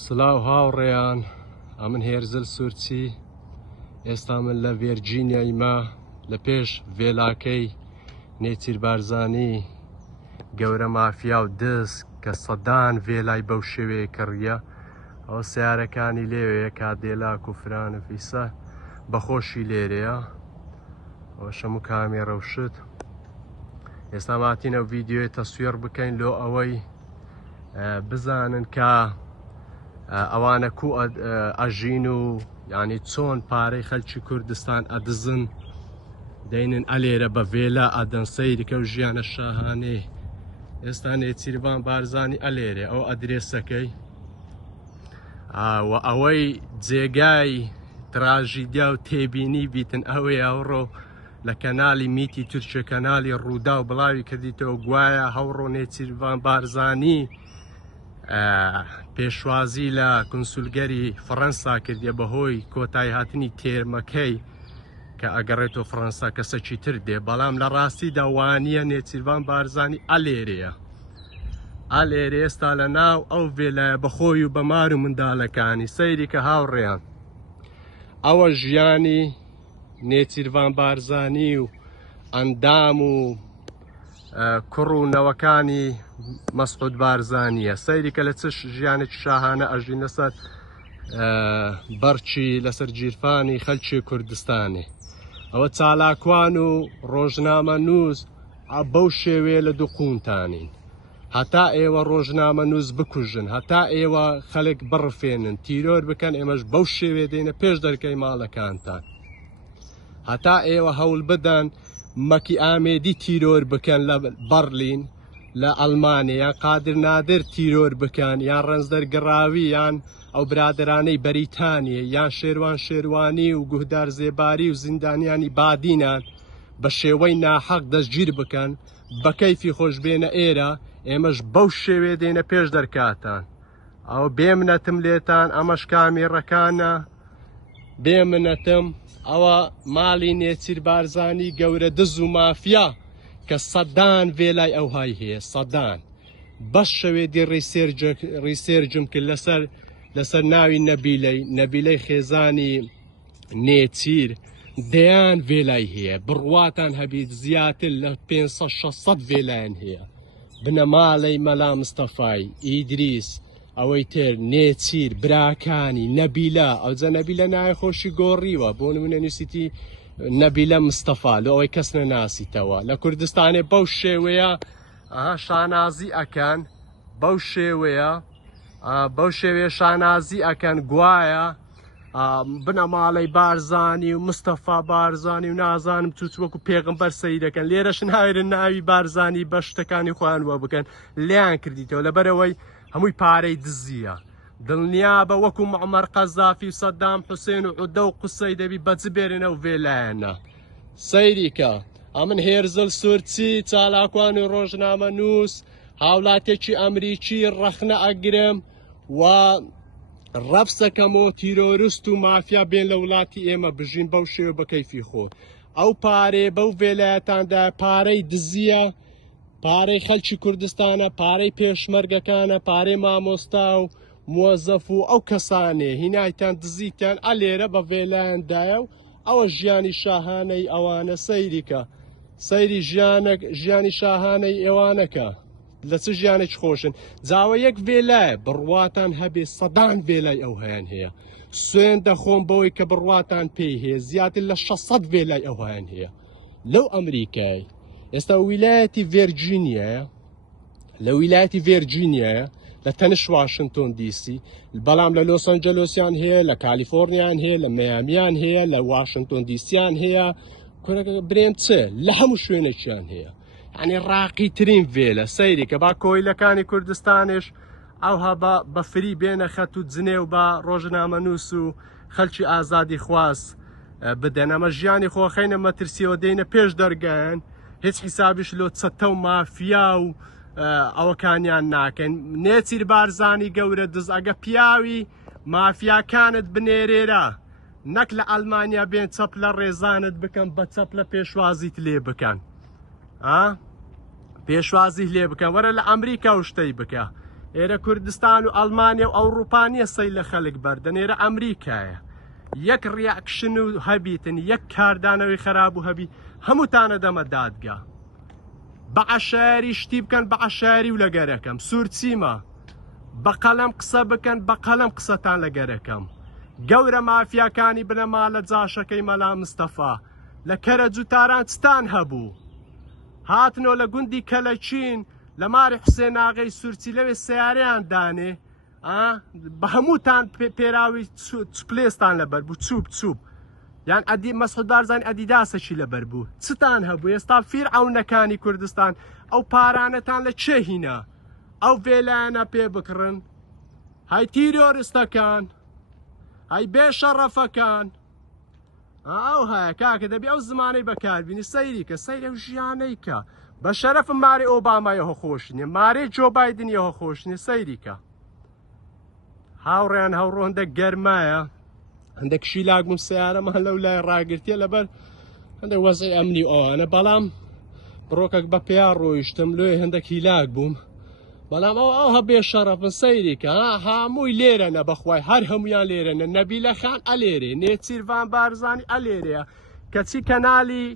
سلااو هاوڕێیان، ئەمن هێرزل سوورچی، ئێستا من لە ڤێرجینیایمە لە پێش ڤێلاکەی نێچیر بارزانی گەورە مافیا و دەست کە سەدان ڤێلای بەو شێوەیە کڕیە. ئەو سیارەکانی لێوەیە کادێلاک و فرانە فیسە بەخۆشی لێرەیە، ئەوە شەمو کامێ ڕەوشت. ئێستا ماتینە ڤیدیۆی تەسوێر بکەین لۆ ئەوەی بزانن کە ئەوانە کو ئەژین و یعنی چۆن پارەی خەلکی کوردستان ئەدزن، دەینن ئەلێرە بە ڤێلا ئەدەن سەیرکە و ژیانە شاهانێ. ئێستا نێچیروان بارزانی ئەلێرێ ئەو ئەدرێسەکەی و ئەوەی جێگای تراژیدیا و تێبینی بیتن ئەوەی ئەوڕۆ لە کەناڵی میتی تورکیە، کەناڵی ڕوودا و بڵاوی کردیتەوە گوایە هەوڕۆ نێچیروان بارزانی پێشوازی لە کنسولگەری فەڕەنسا کردیە بەهۆی کۆتایی هاتنی تێرمەکەی کە ئەگەڕێتەوە فەڕەنسا کەسەکی تر دێ. بەڵام لە ڕاستیدا وانییە نێچیروان بارزانی ئەلێرەیە، ئەلێرە ئێستا لە ناو ئەو ڤێلایە بەخۆی و بەمار و منداڵەکانی. سەیری کە هاوڕێیان ئەوە ژیانی نێچیروان بارزانی و ئەندام و کوڕ و نەوەکانی مەسعود بارزانیە. سەیری کە لە چ ژیانێکی شاهانە ئەژین لەسەر بەرچی لەسەر گیرفانی خەلکی کوردستانێ. ئەوە چالاکوان و ڕۆژنامە نووس بەو شێوەیە لە دوو قوونتانین، هەتا ئێوە ڕۆژنامە نووس بکوژن، هەتا ئێوە خەڵک بڕفێنن تیرۆر بکەن، ئێمەش بەو شێوێ دێنە پێش دەرکەی ماڵەکانتان، هەتا ئێوە هەوڵ بدەن مەکی ئامێدی تیرۆر بکەن لە بەرلین لە ئەڵمانیا، یان قادر نادر تیرۆر بکەن، یان ڕەنزدەرگڕاوی، یان ئەو برادرانەی بەریتانیە، یان شێروان شێروانی و گوهدار زێباری و زیندانیانی بادینان بە شێوەی ناحەق دەستگیر بکەن، بە کەیفی خۆش بێنە ئێرە، ئێمەش بەو شێوێ دێنە پێش دەرکاتان. ئەو بێمنەتم لێتان، ئەمەش کامێڕەکانە بێمنەتم. ئەوە ماڵی نێچیر بارزانی گەورە دز و مافیا کە سەدان ڤێلای ئەوهای هەیە، سەدان. بەش شەوێدی ڕیسێرجم کرد لەسەر ناوی نەبیلەی خێزانی نێچیر، دەیان ڤێلای هەیە، بڕواتان هەبیت زیاتر لە 500-600 ڤێلایان هەیە. بنەماڵەی مەلا مستەفای، ئیدریس، ئەوەی تر نێچیر، براکانی نەبیلە، ئەوجە نەبیلە ناوی خۆشی گۆڕیوە، بۆ نمونە نووسیتی نەبیلە مستەفا، لە ئەوەی کەس نەناسیتەوە. لە کوردستانێ بەو شێوەیە شانازی ئەکەن، بەو شێوەیە شانازی ئەکەن، گوایە بنەماڵەی بارزانی و مستەفا بارزانی و نازانم چوچ وەکو پێغمبەر سەی دەکەن. لێرەش ناوێرن ناوی بارزانی بە شتەکانی خۆیان وە بکەن، لیان کردیتەوە لەبەرەوەی هەمووی پارەی دزیە. دڵنیابە وەکو معمەر قەزافی و سەدام حوسێن و عودە و قسەی دەبی بەجە بێرنە و ڤێلایەنە. سەیریکە ئەمن هێرزل سوورچی، چالاکوان و ڕۆژنامە نووس، هاوڵاتێکی ئەمریکی ڕەخنە ئەگرم و ڕەفسەکەمەوە تیرۆریست و مافیا بێن لە وڵاتی ئێمە بژین بەو شێوە بە کەیفی خۆت. ئەو پارێ بەو ڤێلایەتاندا پارەی دزیە، پارەی خەلکی کوردستانە، پارەی پێشمەرگەکانە، پارەی مامۆستا و مۆزەف و ئەو کەسانێ هینایتان دزیتان ئەلێرە بە ڤێلایەندایە و ئەوە ژیانی شاهانەی ئەوانە. سەیریکە سەیری ژیانی شاهانەی ئێوانەکە لە چ ژیانێک خۆشن. جاوە یەک ڤێلایە بڕواتان هەبێ، سەدان ڤێلای ئەو هەیان هەیە. سوێن دەخۆم بەوەی کە بڕواتان پێی هەیە، زیاتر لە 600 ڤێلای ئەو هەیان هەیە لەو ئەمریکای. ئێستا ویلایەتی ڤێرجینیایە، لە ویلایەتی ڤێرجینیایە لە تەنش واشنتۆن دیسی، بەڵام لە لۆس ئەنجەلۆسیان هەیە، لە کالیفۆرنیان هەیە، لە مەیامیان هەیە، لە واشنتۆن دیسیان هەیە، برێن چ لە هەموو شوێنێکیان هەیە. یعنی ڕاقی ترین ڤێلە. سەیری کە با کۆیلەکانی کوردستانش ئەوها بە فری بێنە خەت و جنێ و بە ڕۆژنامە نووس و خەلکی ئازادی خواست بدەن. ئەمە ژیانی خۆخەینە مەترسیەوە دێنە پێش دەرگایان، هیچ حیسابیش لۆ چەتە و مافیا و ئەوەکانیان ناکەن. نێچیر بارزانی گەورە دز، ئەگە پیاوی مافیاکانت بنێرێرە، نەک لە ئەڵمانیا بێن چەپ لە ڕێزانت بکەن، بە چەپ لە پێشوازیت لێ بکەن، پێشوازی لێ بکەن، وەرە لە ئەمریکا و شتەی بکە. ئێرە کوردستان و ئەڵمانیا و ئەوروپانیە سەی لە خەڵک بەردەن ئێرە ئەمریکایە یەک ڕیاکشن و هەبیتن یەک کاردانەوەی خراپ و هەبی هەمووتانە دەمە دادگا بە عەشایری شتی بکەن بە عەشایری و لەگەرەکەم سوورچیمە بە قەلەم قسە بکەن بە قەلەم قسەتان لەگەرەکەم گەورە مافیاکانی بنەما لە جاشەکەی مەلا مستەفا لە کەرەج و تاران چتان هەبوو هاتنەوە لە گوندی کەلەچین لە ماری حوسێن ئاغای سوورچی لەوێ سیارەیان دانێ بە هەمووتان پێراوی چپلێستان لەبەر بوو چوب یان ئەدی مەسعود بارزانی ئەدیداسەکی لەبەر بوو چتان هەبوو ئێستا فیرعەونەکانی کوردستان ئەو پارانەتان لە چێ هینە ئەو ڤێلایانە پێ بکڕن هەی تیرۆریستەکان هەی بێشەڕەفەکان ئەو هەیە کاکە دەبی ئەو زمانەی بەکاربینی سەیری کە سەیرە و ژیانەی کە بە شەرەفم ماری ئۆبامایەوە خۆش نییە مارەی جۆ بایدنیەوە خۆش نییە سەیری کە هاوڕێیان هەوڕۆ هەندێک گەرمایە هەندێک شیلاک بووم سیارەمان لەو لای ڕاگرتیە لەبەر هەندێک وەزعی ئەمنی ئەوانە بەڵام بڕۆکەک بە پێیان ڕۆیشتم لێ هەندێک هیلاک بووم بەڵام ئەو هەبێ شەرەفن سەیریکە هەمووی لێرەنە بەخوای هەر هەمویان لێرەنە نەبیلە خان ئەلێرێ نێچیروان بارزانی ئەلێرەیە کەچی کەنالی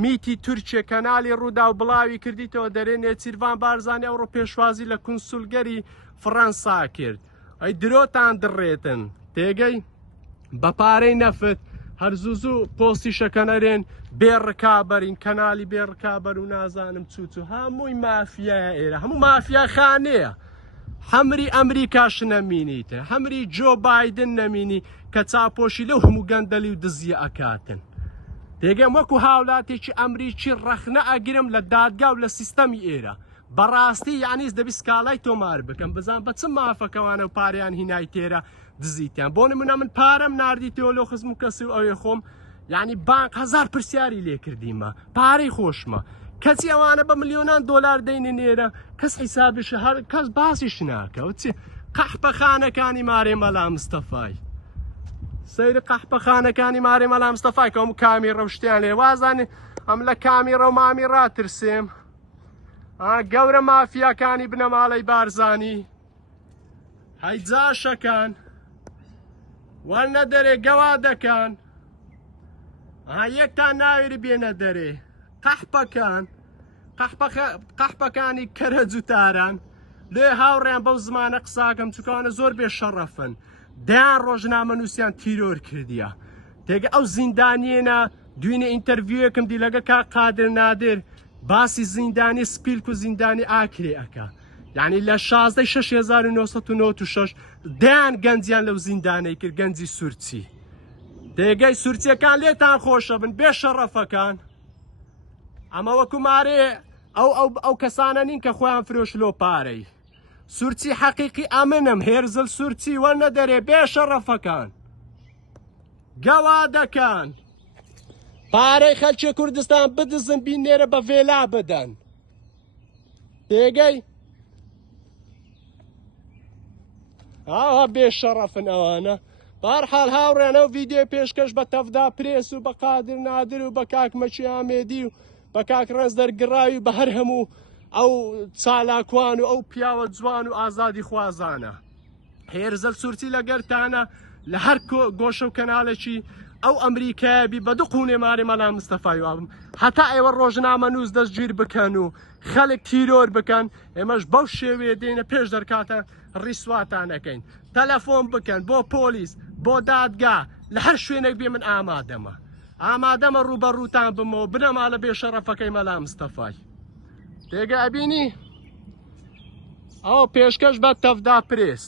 میتی تورکیە کەنالی ڕوودا و بڵاوی کردیتەوە دەرێ نێچیروان بارزانی ئەوڕۆ پێشوازی لە کونسولگەری فەڕەنسا کرد ئەی درۆتان دڕێتن تێگەی بە پارەی نەفت هەرزوو پۆستی شەکەنەرێن بێڕکابەرین کەنالی بێڕکابەر و نازانم چوچ و هەمووی مافیایە ئێرە هەموو مافیا خانەیە هەمری ئەمریکاش نەمینیتە هەمری جۆ بایدن نەمینی کە چاپۆشی لەو هەموو گەندەلی و دزیە ئەکاتن تێگەم وەکو هاوڵاتێکی ئەمریکی ڕەخنە ئەگرم لە دادگا و لە سیستەمی ئێرە بەڕاستی یانیز دەبی سکاڵای تۆمار بکەم بزان بە چ مافەکەوانە و پارەیان هینای تێرە دزیتیان بۆ نمونە من پارەم ناردیتەوە لۆ خزم و کەسی و ئەوێ خۆم یعنی بانک هەزار پرسیاری لێ کردیمە پارەی خۆشمە کەچی ئەوانە بە ملیۆنان دۆلار دەینە نێرە کەس حیسابش هەر کەس باسیش ناکەوت قەحپەخانەکانی مارێ مەلا مستەفای سەیری قەحپەخانەکانی مارێ مەلا مستەفای کە هەموو کامیڕە و شتیان لێ وازانێ ئەم لە کامیڕە و مامی ڕاترسێم گەورە مافیاکانی بنەماڵەی بارزانی هەی جاشەکان وەرنە دەرێ گەوادەکان یەکتان ناوێری بێنە دەرێ قەحپەکانی کەرەج و تاران لێ هاوڕێیان بەو زمانە قساکەم چووکەوانە زۆر بێشەڕەفن دەیان ڕۆژنامە نووسیان تیرۆر کردیە تێگە ئەو زیندانیێنە دوینە ئینتەرویویەکم دی لەگە کا قادر نادر باسی زیندانی سپیلک و زیندانی ئاکرێ ئەکا یعنی لە 16/1996 دەیان گەنجیان لەو زیندانەی کرد گەنجی سوورچی دێگەی سوورچیەکان لێتان خۆشە بن بێشەڕەفەکان ئەمە وەکو مارێ ئەو کەسانە نین کە خۆیان فرۆش لۆ پارەی سوورچی حەقیقی ئەمنم هێرزل سوورچی وەرنە دەرێ بێشەڕەفەکان گەوادەکان پارەی خەلکی کوردستان بدزن بینێرە بە ڤێلا بدەن تێگەی ئاها بێشەڕەفن ئەوانە بەهەرحاڵ هاوڕێنە و ڤیدیۆ پێشکەش بە تەفدا پرێس و بە قادر نادر و بە کاک مەچی ئامێدی و بە کاک ڕێز دەرگڕاوی بە هەر هەموو ئەو چالاکوان و ئەو پیاوە جوان و ئازادی خوازانە هێرزەل سوورچی لەگەرتانە لە هەر گۆشە و کەناڵێکی ئەو ئەمریکایبی بە دوو قوونێ مارێ مەلا مستەفای وابم هەتا ئێوە ڕۆژنامە نووس دەستگیر بکەن و خەڵک تیرۆر بکەن ئێمەش بەو شێوێ دێنە پێش دەرکاتە ڕیسواتانەکەین تەلەفۆن بکەن بۆ پۆلیس بۆ دادگا لە هەر شوێنێک بێ من ئامادەمە ڕوبەڕووتان بمەوە بنەما لە بێشەڕەفەکەی مەلا مستەفای تێگە ئەبینی ئەو پێشکەش بە تەفدا پرێس